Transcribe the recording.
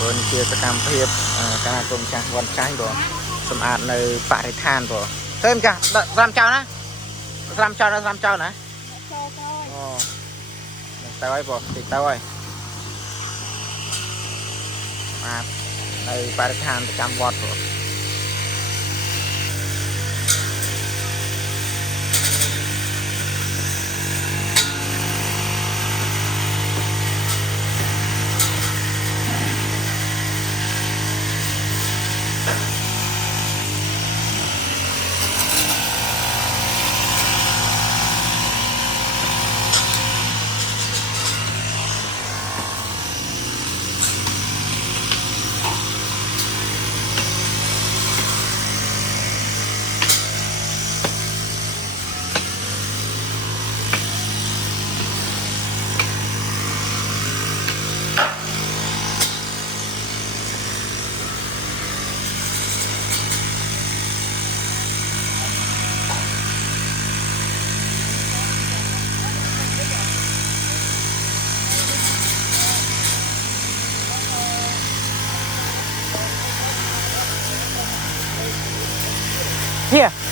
บนเชียร์สกรรมเพียบการกรมจากวันใช้บ่สมอาดในป่าริธานบ่เติมกันรำเจ้านะรำเจ้านะรำเจ้านะอ๋อเต้าไว้บ่ติดเต้าไว้มาในป่าริธานประจำวัดบ่ Here